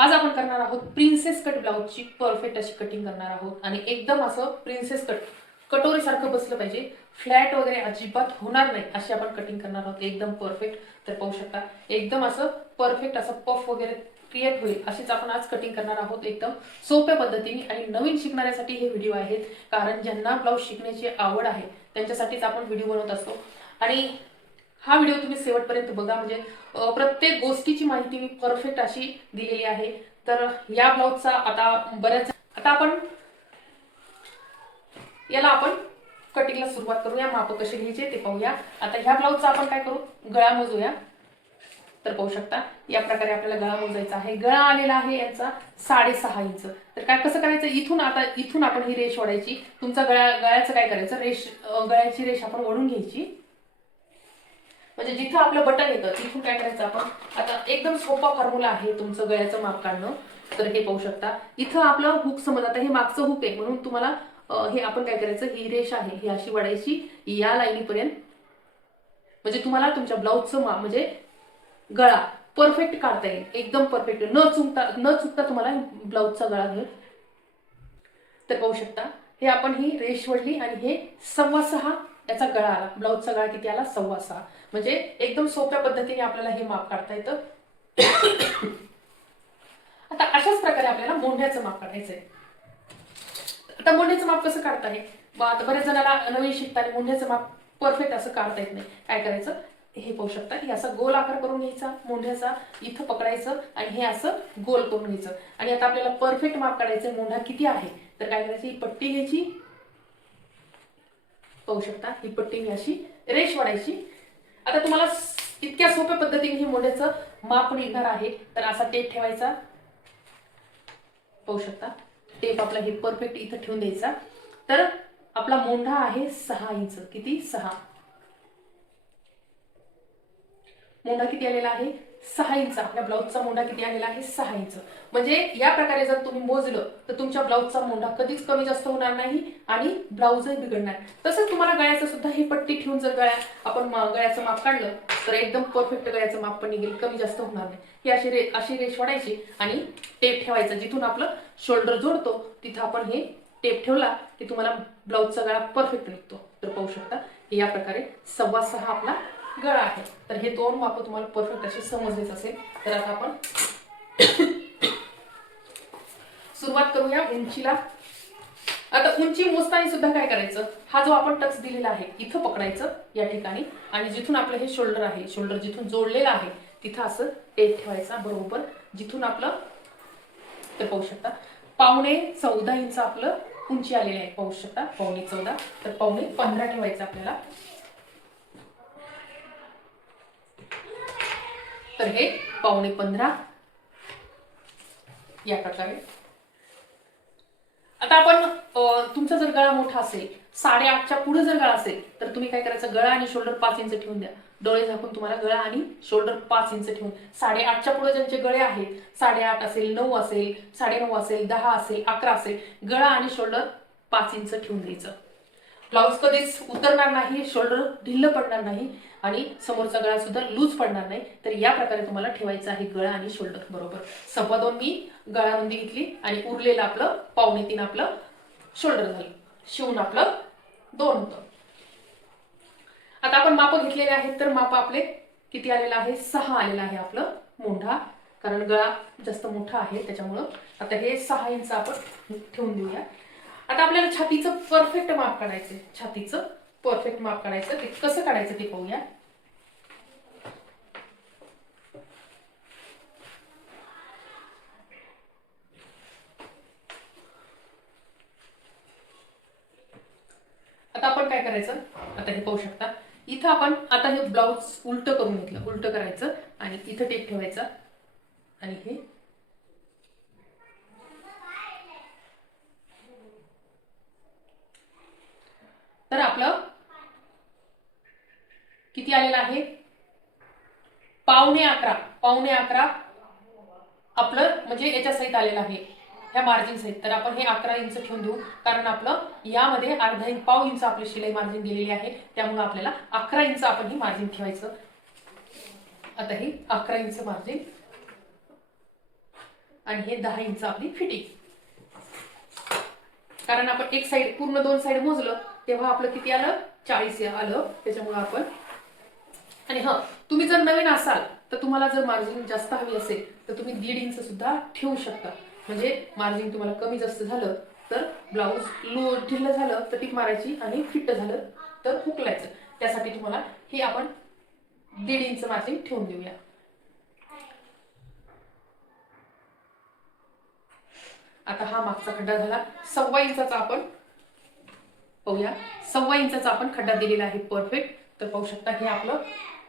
आज आपण करणार आहोत प्रिन्सेस कट ब्लाउजची परफेक्ट अशी कटिंग करणार आहोत आणि एकदम असं प्रिन्सेस कट कटोरीसारखं बसलं पाहिजे, फ्लॅट वगैरे अजिबात होणार नाही अशी आपण कटिंग करणार आहोत एकदम परफेक्ट. तर पाहू शकता एकदम असं परफेक्ट असं पफ वगैरे क्रिएट होईल अशीच आपण आज कटिंग करणार आहोत एकदम सोप्या पद्धतीने. आणि नवीन शिकणाऱ्यासाठी हे व्हिडिओ आहेत, कारण ज्यांना ब्लाऊज शिकण्याची आवड आहे त्यांच्यासाठीच आपण व्हिडिओ बनवत असतो. आणि हा व्हिडिओ तुम्ही शेवटपर्यंत बघा, म्हणजे प्रत्येक गोष्टीची माहिती मी परफेक्ट अशी दिलेली आहे. तर या ब्लाऊजचा आता आपण याला आपण कटिंगला सुरुवात करूया. माप कसे घ्यायचे ते पाहूया. आता ह्या ब्लाऊजचा आपण काय करू, गळा मोजूया. तर पाहू शकता या प्रकारे आपल्याला गळा मोजायचा आहे. गळा आलेला आहे यांचा 6.5 इंच. तर काय कसं करायचं, इथून आपण ही रेष ओढायची. तुमचा गळ्याचं काय करायचं, गळ्याची रेष आपण ओढून घ्यायची. म्हणजे जिथं आपलं बटन येतं तिथून काय करायचं आपण, आता एकदम सोपा फॉर्म्युला आहे तुमचं गळ्याचं माप काढणं. तर हे पाहू शकता इथं आपलं हुक समज, आता हे मागचं हुक आहे म्हणून तुम्हाला हे आपण काय करायचं, ही रेष आहे ही अशी वडायची या लाईनीपर्यंत. म्हणजे तुम्हाला तुमच्या ब्लाऊजचं माप म्हणजे गळा परफेक्ट काढता येईल, एकदम परफेक्ट न चुकता तुम्हाला ब्लाऊजचा गळा मिळेल. तर पाहू शकता हे आपण ही रेष वडली आणि हे 6.25 याचा गळा आला. ब्लाऊजचा गळा किती आला, 6.25. म्हणजे एकदम सोप्या पद्धतीने आपल्याला हे माप काढता येतं. आता अशाच प्रकारे आपल्याला मोंढ्याचं माप काढायचंय. आता मोंढ्याचं माप कसं काढता आहे, आता बऱ्याच जणांना नवीन शिकताना मोंढ्याचं माप परफेक्ट असं काढता येत नाही. काय करायचं, हे पाहू शकता हे असं गोल आकार करून घ्यायचा मोंढ्याचा, इथं पकडायचं आणि हे असं गोल करून घ्यायचं. आणि आता आपल्याला परफेक्ट माप काढायचं मोंढा किती आहे, तर काय करायचं, ही पट्टी घ्यायची. पाहू शकता ही पट्टी मी अशी रेष वाढायची. आता तुम्हाला इतक्या सोप्या पद्धतीने हे मोंढ्याचं माप निघणार आहे. तर असा टेप ठेवायचा. पाहू शकता टेप आपला हे परफेक्ट इथं ठेवून द्यायचा. तर आपला मोंढा आहे 6 इंच. किती, 6. मोंढा किती आलेला आहे, 6 इंच. आपल्या ब्लाऊजचा मोंढा किती आलेला आहे, 6 इंच. म्हणजे या प्रकारे जर तुम्ही मोजलं तर तुमच्या ब्लाऊजचा मोंढा कधीच कमी जास्त होणार नाही आणि ब्लाऊजही बिघडणार. तसंच तुम्हाला गळ्याचं सुद्धा ही पट्टी ठेवून जर आपण गळ्याचं माप काढलं तर एकदम परफेक्ट गळ्याचं माप पण निघेल, कमी जास्त होणार नाही. ही अशी रेष वाढायची आणि टेप ठेवायचा. जिथून आपलं शोल्डर जोडतो तिथं आपण हे टेप ठेवला की तुम्हाला ब्लाऊजचा गळा परफेक्ट निघतो. तर पाहू शकता या प्रकारे 6.25 आपला गळा आहे. तर हे दोन माप तुम्हाला परफेक्ट असे समजलेच असेल. तर आता आपण सुरुवात करूया उंचीला. आता उंची मोजताना सुद्धा काय करायचं, हा जो आपण टक्स दिलेला आहे इथं पकडायचं या ठिकाणी आणि जिथून आपलं हे शोल्डर आहे, शोल्डर जिथून जोडलेलं आहे तिथं असं टेप ठेवायचा बरोबर जिथून आपलं. तर पाहू शकता 14.5 इंच आपलं उंची आलेली आहे. पाहू शकता 14.5, तर 15.5 ठेवायचं आपल्याला. तर हे 15.5 या प्रकारे. आता आपण तुमचा जर गळा मोठा असेल, 8.5च्या पुढे जर गळा असेल तर तुम्ही काय करायचं, गळा आणि शोल्डर 5 इंच ठेवून द्या. डोळे झाकून तुम्हाला गळा आणि शोल्डर 5 इंच ठेवून. 8.5च्या पुढे ज्यांचे गळे आहेत, 8.5 असेल, 9 असेल, 9.5 असेल, 10 असेल, 11 असेल, गळा आणि शोल्डर 5 इंच ठेवून द्यायचं. ब्लाऊज कधीच उतरणार नाही, शोल्डर ढिल्लं पडणार नाही आणि समोरचा गळा सुद्धा लूज पडणार नाही. तर या प्रकारे तुम्हाला ठेवायचं आहे गळा आणि शोल्डर बरोबर. 2.25 मी गळा रुंदी घेतली आणि उरलेलं आपलं 3.5 आपलं शोल्डर झालं. शिवून आपलं 2 होतं. आता आपण माप घेतलेले आहेत, तर माप आपले किती आलेलं आहे, 6 आलेलं आहे आपलं मोंढा, कारण गळा जास्त मोठा आहे त्याच्यामुळं. आता हे 6 इंच आपण ठेवून देऊया. आता आपल्याला छातीचं परफेक्ट माप काढायचं. छातीचं परफेक्ट माप काढायचं, ते कसं काढायचं ते पाहूया. आता आपण काय करायचं, आता हे पाहू शकता इथं आपण आता हे ब्लाऊज उलट करून घेतलं. उलट करायचं आणि इथं टेप ठेवायचा आणि हे तर आपलं किती आलेलं आहे, 11.5 आपलं म्हणजे याच्या सहित आलेलं आहे, ह्या मार्जिन सहित. तर आपण हे 11 इंच ठेवून देऊ, कारण आपलं यामध्ये पाव इंच आपली शिलाई मार्जिन दिलेली आहे, त्यामुळे आपल्याला 11 इंच आपण ही मार्जिन ठेवायचं. आता ही 11 इंच मार्जिन आणि हे 10 इंच आपली फिटिंग. कारण आपण एक साइड पूर्ण 2 साइड मोजलं तेव्हा आपलं किती आलं, 40 आलं. त्याच्यामुळे आपण, आणि तुम्ही जर नवीन असाल तर तुम्हाला जर मार्जिन जास्त हवी असेल तर तुम्ही 1.5 इंच सुद्धा ठेवू शकता. म्हणजे मार्जिन तुम्हाला कमी जास्त झालं तर ब्लाऊज ढिल्लं झालं तर टीप मारायची आणि फिट झालं तर हुकलायचं. त्यासाठी तुम्हाला हे आपण 1.5 इंच मार्जिन ठेवून देऊया. आता हा मागचा खड्डा झाला. 1.25 इंचाचा आपण पाहूया. 1.25 इंचाचा आपण खड्डा दिलेला आहे परफेक्ट. तर पाहू शकता हे आपलं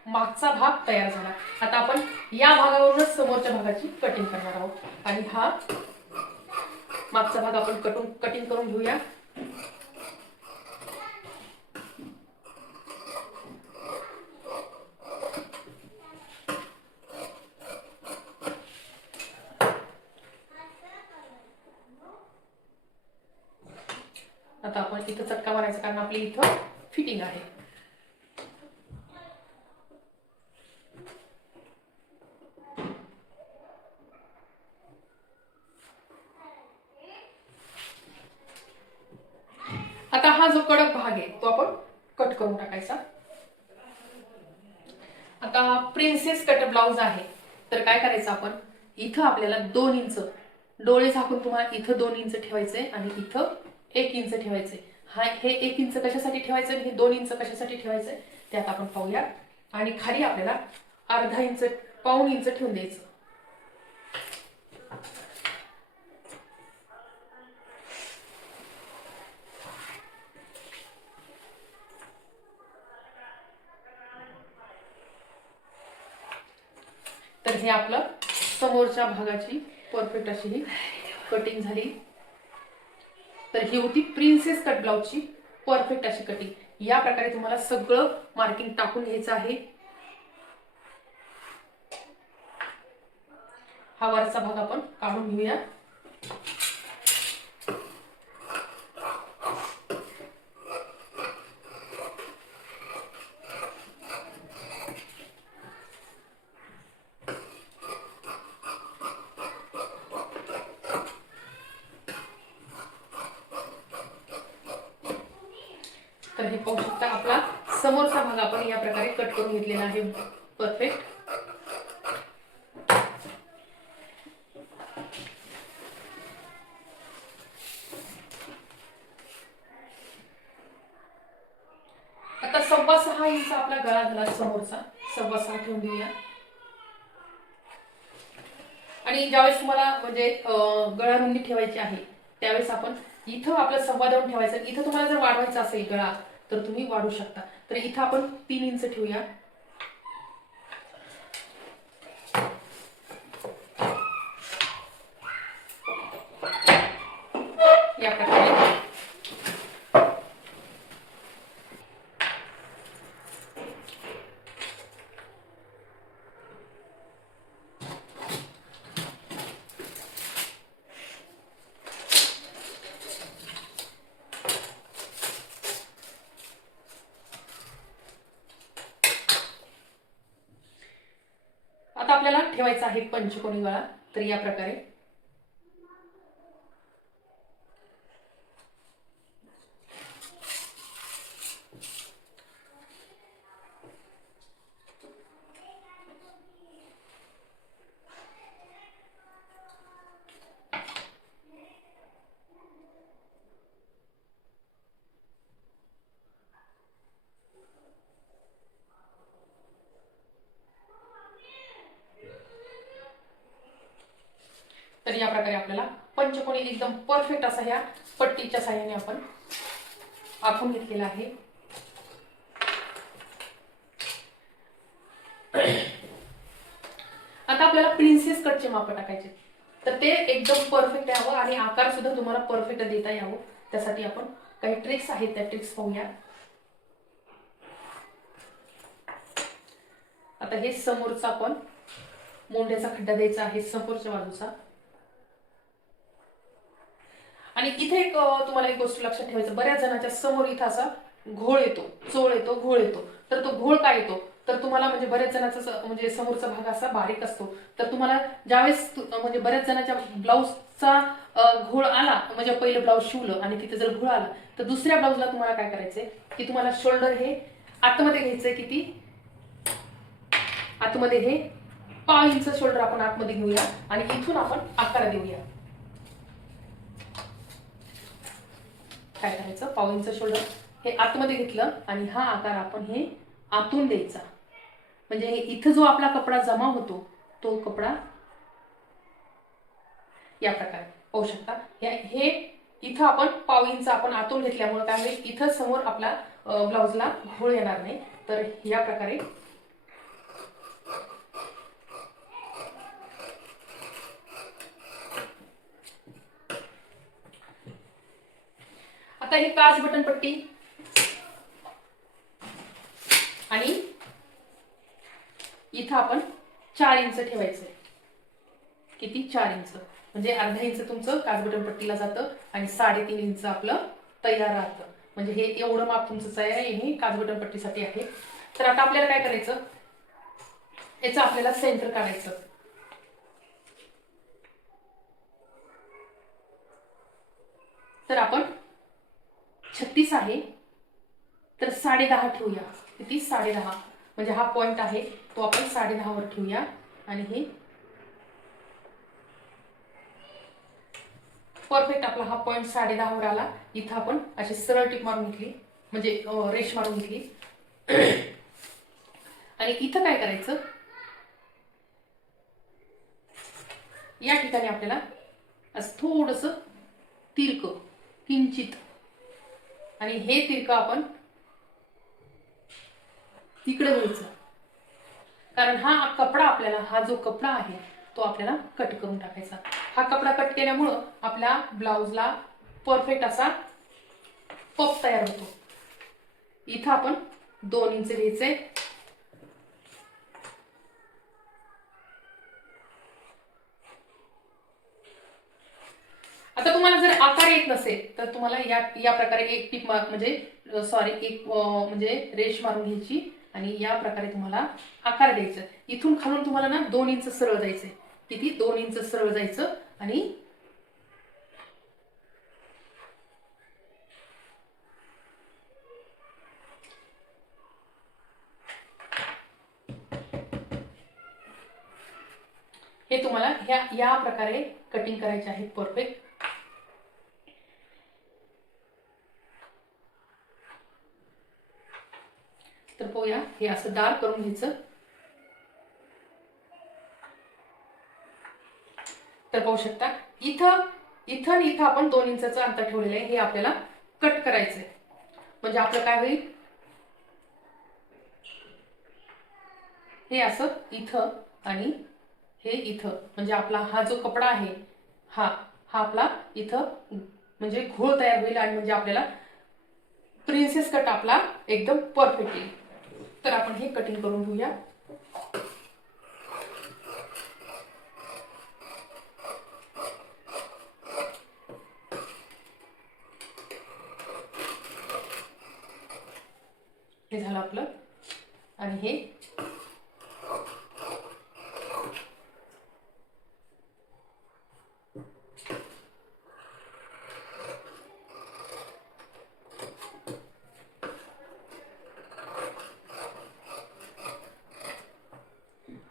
मागचा भाग तयार झाला. आता आपण या भागावरूनच समोरच्या भागाची कटिंग करणार आहोत. आणि हा मागचा भाग आपण कटिंग करून घेऊया. आता आपण इथं चटका मारायचा कारण आपली इथं फिटिंग आहे. आता हा जो कडक भाग आहे तो आपण कट करून टाकायचा. आता प्रिन्सेस कट ब्लाउज आहे तर काय करायचं आपण, इथं आपल्याला 2 इंच डोळे झाकून तुम्हाला इथं 2 इंच ठेवायचे आणि इथं 1 इंच ठेवायचे. हे 1 इंच कशासाठी ठेवायचं आणि हे 2 इंच कशासाठी ठेवायचं ते आता आपण पाहूया. आणि खाली आपल्याला अर्धा इंच, पाऊण इंच ठेवून द्यायचं. तर हे आपलं समोरच्या भागाची परफेक्ट अशी ही कटिंग झाली. तर ही होती प्रिन्सेस कट ब्लाउजची परफेक्ट अशी कटिंग. या प्रकारे तुम्हाला सगळं मार्किंग टाकून घ्यायचं आहे. हा वरचा भाग आपण काढून घेऊया. तर हे पाहू शकता आपला समोरचा भाग आपण या प्रकारे कट करून घेतलेला आहे परफेक्ट. आता 6.25 इंच आपला गळा झाला समोरचा. 6.25 ठेवून देऊया. आणि ज्यावेळेस तुम्हाला म्हणजे गळा रुंदी ठेवायची आहे त्यावेळेस आपण इथं आपलं 2.25 ठेवायचं. इथं तुम्हाला जर वाढवायचा असेल गळा तर तुम्ही वाढू शकता. तर इथं आपण 3 इंच ठेवूया. या प्रकारे आता आपल्याला ठेवायचा आहे पंचकोनी गळा. तर या प्रकारे तर या प्रकारे आपल्याला पंचकोनी एकदम परफेक्ट असा ह्या पट्टीच्या साहाय्याने आपण आखून घेतलेला आहे. आता आपल्याला प्रिन्सेस कटचे माप टाकायचे. तर ते एकदम परफेक्ट यावं आणि आकार सुद्धा तुम्हाला परफेक्ट देता यावं त्यासाठी आपण काही ट्रिक्स आहेत त्या ट्रिक्स पाहूया. आता हे समोरचा आपण मोंढ्याचा खड्डा द्यायचा आहे समोरच्या बाजूचा. आणि इथे एक तुम्हाला एक गोष्ट लक्षात ठेवायचं, बऱ्याच जणांच्या समोर इथं असा घोळ येतो, चोळ येतो, घोळ येतो. तर तो घोळ काय येतो, तर तुम्हाला म्हणजे बऱ्याच जणांचा म्हणजे समोरचा भाग असा बारीक असतो, तर तुम्हाला ज्यावेळेस म्हणजे बऱ्याच जणांच्या ब्लाऊजचा घोळ आला, म्हणजे पहिलं ब्लाऊज शिवलं आणि तिथे जर घोळ आला, तर दुसऱ्या ब्लाऊजला तुम्हाला काय करायचंय की तुम्हाला शोल्डर हे आतमध्ये घ्यायचंय. किती आतमध्ये? हे 5 इंच शोल्डर आपण आतमध्ये घेऊया आणि इथून आपण आकार देऊया. काय करायचं, 5 इंच शोल्डर हे आतमध्ये घेतलं आणि हा आकार आपण हे आतून द्यायचा. म्हणजे इथं जो आपला कपडा जमा होतो तो कपडा या प्रकारे पाहू शकता. हे इथं आपण 5 इंच आपण आतून घेतल्यामुळे काय होईल, इथं समोर आपला ब्लाऊजला घोळ येणार नाही. तर या प्रकारे आता ही काच बटन पट्टी आणि इथं आपण 4 इंच ठेवायचं. किती? 4 इंच. म्हणजे अर्धा इंच तुमचं काच बटन पट्टीला जातं आणि 3.5 इंच आपलं तयार राहतं. म्हणजे हे एवढं माप तुमचं तयार आहे, हे काच बटन पट्टीसाठी आहे. तर आता आपल्याला काय करायचं, याचं आपल्याला सेंटर काढायचं. तर आपण 36 आहे तर 10.5 ठेवूया. किती? 10.5. म्हणजे हा पॉइंट आहे तो आपण 10.5 वर ठेवूया आणि हे परफेक्ट आपला हा पॉइंट 10.5 वर आला. इथं आपण अशी सरळ टिप मारून घेतली, म्हणजे रेष मारून घेतली. आणि इथं काय करायचं, या ठिकाणी आपल्याला असं थोडस तिरक किंचित, आणि हे तिरकं आपण तिकडे घ्यायचं. कारण हा कपडा आपल्याला, हा जो कपडा आहे तो आपल्याला कट करून टाकायचा. हा कपडा कट केल्यामुळं आपल्या ब्लाऊजला परफेक्ट असा पफ तयार होतो. इथं आपण 2 इंच घ्यायचे. आता तुम्हाला जर आकार येत नसेल तर तुम्हाला या प्रकारे एक टिप म्हणजे एक म्हणजे रेष मारून घ्यायची आणि या प्रकारे तुम्हाला आकार द्यायचा. इथून खालून तुम्हाला ना 2 इंच सरळ जायचंय. किती? 2 इंच सरळ जायचं आणि हे तुम्हाला या प्रकारे कटिंग करायचे आहे परफेक्ट. तर पाहूया, हे असं डार्क करून घ्यायचं. तर पाहू शकता इथं आपण 2 इंचाचं अंतर ठेवलेलं आहे. हे आपल्याला कट करायचंय. म्हणजे आपलं काय होईल, हे असं इथं आणि हे इथं, म्हणजे आपला हा जो कपडा आहे हा आपला इथं म्हणजे घोळ तयार होईल आणि म्हणजे आपल्याला प्रिन्सेस कट आपला एकदम परफेक्ट येईल. तर आपण हे कटिंग करून घेऊया. हे झालं आपलं. आणि हे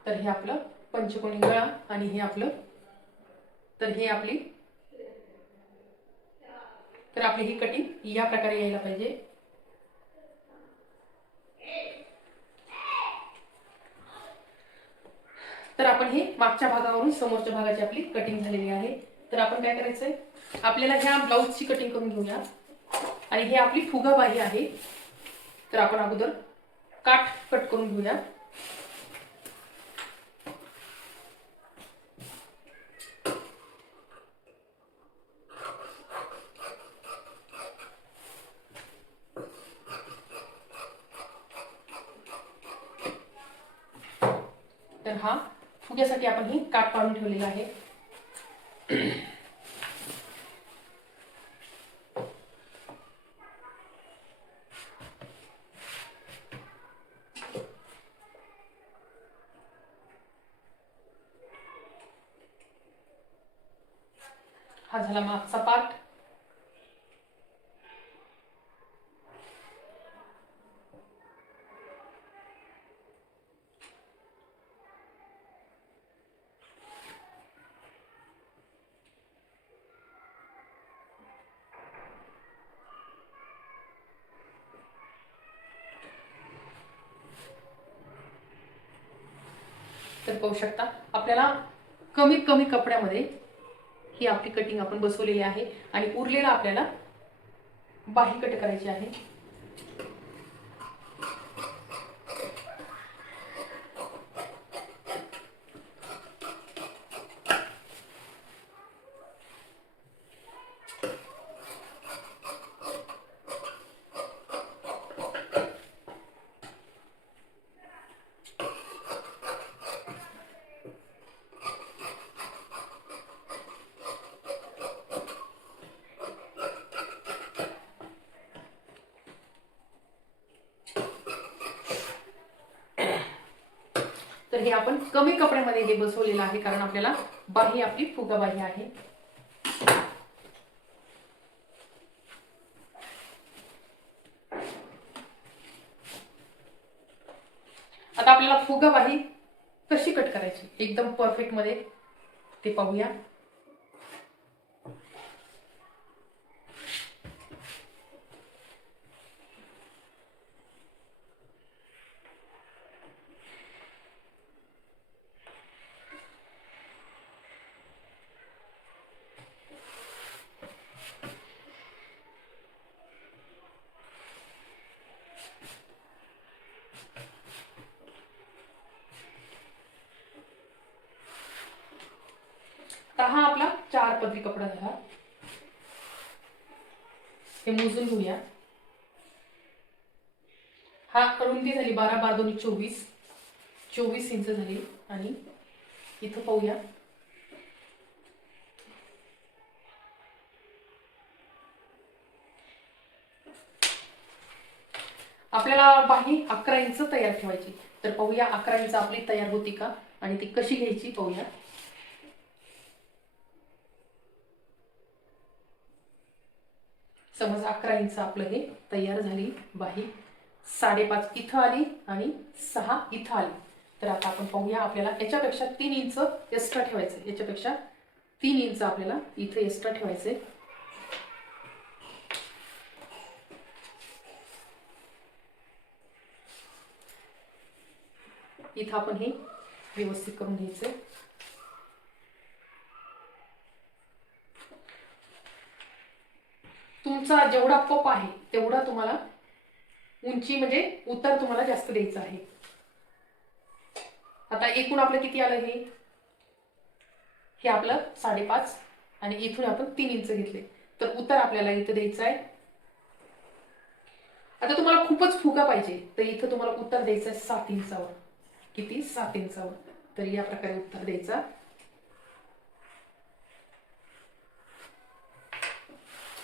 तर हे आपलं पंचकोनी गळा आणि हे आपलं, तर हे आपली ही कटिंग या प्रकारे यायला पाहिजे. तर आपण हे मागच्या भागावरून समोरच्या भागाची आपली कटिंग झालेली आहे. तर आपण काय करायचंय, आपल्याला ह्या ब्लाऊजची कटिंग करून घेऊया. आणि हे आपली फुगाबाही आहे. तर आपण अगोदर काठ कट करून घेऊया. तर हा फुग्यासाठी आपण ही काठ काढून ठेवलेला आहे. हा झाला मागचा पार्ट. तर पाहू शकता आपल्याला कमीत कमी कपड्यामध्ये ही आपली कटिंग आपण बसवलेली आहे आणि उरलेला आपल्याला बाही कट करायची आहे. तर हे आपण कमी कपड्यामध्ये हे बसवलेलं आहे कारण आपल्याला बाही आपली फुगा बाही आहे. आता आपल्याला फुगा बाही कशी कट करायची एकदम परफेक्ट मध्ये ते पाहूया. हा आपला 4 पदरी कपडा झाला. हे मोजून घेऊया. हा रुंदी झाली 12 12 2 24 24 इंच झाली आणि इथं पाहूया आपल्याला बाही 11 इंच तयार ठेवायची. तर पाहूया 11 इंच आपली तयार होती का आणि ती कशी घ्यायची पाहूया. समज 11 इंच आपलं हे तयार झाली बाही. 5.5 इथं आली आणि 6 इथं आली. तर आता आपण पाहूया आपल्याला याच्यापेक्षा 3 इंच एक्स्ट्रा ठेवायचं. याच्यापेक्षा 3 इंच आपल्याला इथं एक्स्ट्रा ठेवायचे. इथं आपण हे व्यवस्थित करून घ्यायचं. तुमचा जेवढा पप आहे तेवढा तुम्हाला उंची म्हणजे उतार तुम्हाला जास्त द्यायचा आहे. आता एकूण आपलं किती आलं हे आपलं 5.5 आणि इथून आपण 3 इंच घेतले. तर उतार आपल्याला इथं द्यायचा आहे. आता तुम्हाला खूपच फुगा पाहिजे तर इथं तुम्हाला उत्तर द्यायचं आहे 7 इंचावर. किती 7 इंचावर. तर या प्रकारे उत्तर द्यायचा.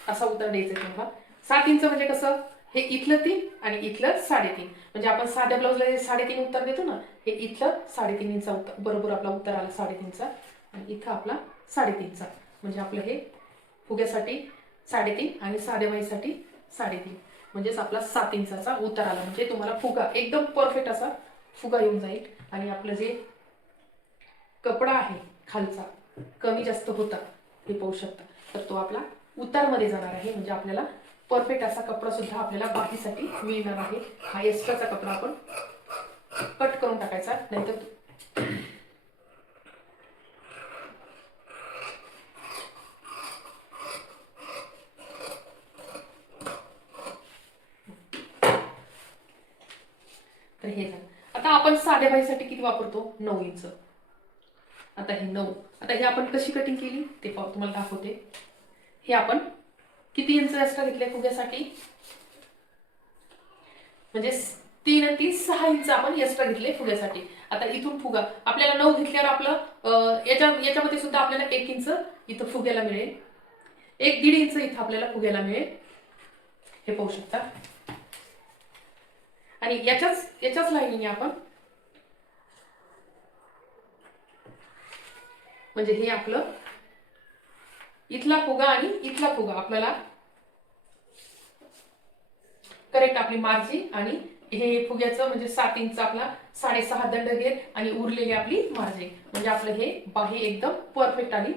असा उत्तर द्यायचा तुम्हाला. 7 इंच म्हणजे कसं हे इथलं 3 आणि इथलं 3.5 म्हणजे आपण साध्या ब्लाऊजला 3.5 उत्तर देतो ना हे इथलं 3.5 इंचा उत्तर बरोबर आपला उत्तर आला 3.5चा आणि इथं आपला 3.5चा म्हणजे आपलं हे फुग्यासाठी 3.5 आणि साध्याबाईसाठी 3.5 म्हणजेच आपला 7 इंचाचा उत्तर आला. म्हणजे तुम्हाला फुगा एकदम परफेक्ट असा फुगा येऊन जाईल. आणि आपलं जे कपडा आहे खालचा कमी जास्त होता हे पाहू शकता. तर तो आपला उतारमध्ये जाणार आहे म्हणजे आपल्याला परफेक्ट असा कपडा सुद्धा आपल्याला बाहीसाठी मिळणार आहे. हा एक्स्ट्राचा कपडा आपण कट करून टाकायचा नाहीतर तर हे झालं. आता आपण साध्या बाहीसाठी किती वापरतो 9 इंच. आता हे 9 आता हे आपण कशी कटिंग केली ते तुम्हाला दाखवते. हे आपण किती इंच एक्स्ट्रा घेतले फुग्यासाठी म्हणजे 3 आणि 3 6 इंच आपण एक्स्ट्रा घेतले फुग्यासाठी. आता इथून फुगा आपल्याला 9 घेतल्यावर आपलं याच्यामध्ये सुद्धा आपल्याला 1 इंच इथं फुग्याला मिळेल. 1-1.5 इंच इथं आपल्याला फुग्याला मिळेल. हे पाहू शकता. आणि याच्याच लाईनीने आपण म्हणजे हे आपलं इथला फुगा आणि इथला फुगा आपल्याला करेक्ट आपली मार्जिन आणि हे फुग्याचं म्हणजे 7 इंच आपला 6.5 दंड घेत आणि उरलेली आपली मार्जिन म्हणजे आपलं हे बाही एकदम परफेक्ट आली.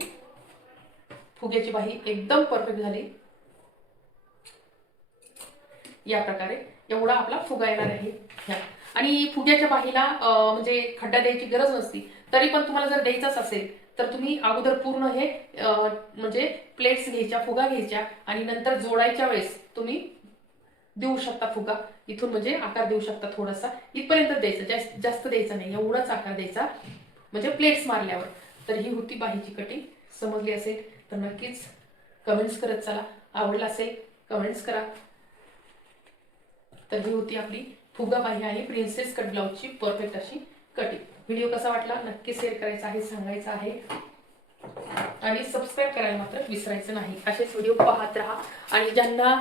फुग्याची बाही एकदम परफेक्ट झाली. या प्रकारे एवढा आपला फुगा येणार आहे. आणि फुग्याच्या बाहीला म्हणजे खड्डा द्यायची गरज नसती. तरी पण तुम्हाला जर द्यायचाच असेल तर तुम्ही अगोदर पूर्ण हे म्हणजे प्लेट्स घ्यायच्या, फुगा घ्यायच्या आणि नंतर जोडायच्या वेळेस तुम्ही देऊ शकता फुगा. इथून म्हणजे आकार देऊ शकता थोडासा. इथपर्यंत द्यायचा, जास्त द्यायचा नाही, एवढाच आकार द्यायचा म्हणजे प्लेट्स मारल्यावर. तर ही होती बाहीची कटिंग. समजली असेल तर नक्कीच कमेंट्स करत चला. आवडला असेल कमेंट्स करा. तर ही होती आपली फुगा बाही आणि प्रिन्सेस कट ब्लाउजची परफेक्ट अशी कटिंग. व्हिडिओ कसा वाटला नक्की शेअर करायचा आहे, सांगायचं आहे आणि सबस्क्राईब करायला मात्र विसरायचं नाही. असेच व्हिडिओ पाहत राहा. आणि ज्यांना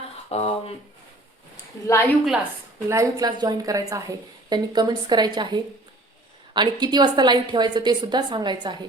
लाईव्ह क्लास जॉईन करायचा आहे त्यांनी कमेंट्स करायचे आहे आणि किती वाजता लाईव्ह ठेवायचं ते सुद्धा सांगायचं आहे.